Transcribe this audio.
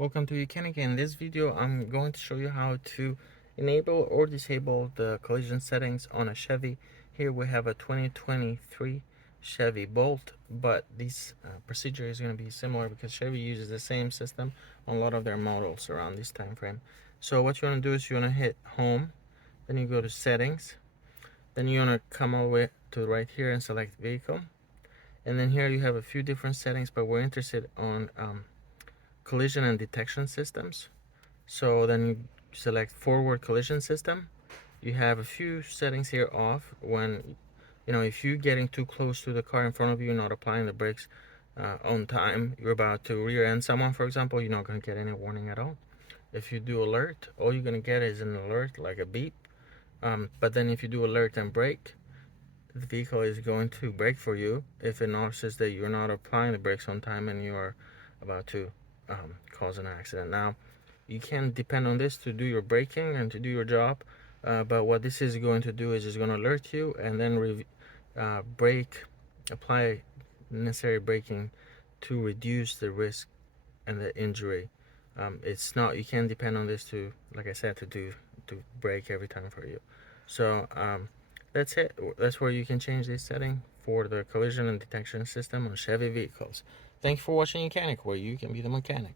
Welcome to Mechanic. In this video I'm going to show you how to enable or disable the collision settings on a Chevy. Here we have a 2023 Chevy Bolt, but this procedure is going to be similar because Chevy uses the same system on a lot of their models around this time frame. So what you want to do is you want to hit home, then you go to settings, then you want to come all the way to right here and select vehicle, and then here you have a few different settings, but we're interested on collision and detection systems. So then you select forward collision system. You have a few settings here off. When if you're getting too close to the car in front of you, not applying the brakes on time, you're about to rear end someone, for example, you're not going to get any warning at all. If you do alert, all you're going to get is an alert, like a beep. But then if you do alert and brake, the vehicle is going to brake for you if it notices that you're not applying the brakes on time and you are about to cause an accident. Now, you can depend on this to do your braking and to do your job, but what this is going to do is it's going to alert you and then apply necessary braking to reduce the risk and the injury. It's not, you can't depend on this to, like I said, to brake every time for you. So that's it. That's where you can change this setting for the collision and detection system on Chevy vehicles. Thank you for watching Mechanic, where you can be the mechanic.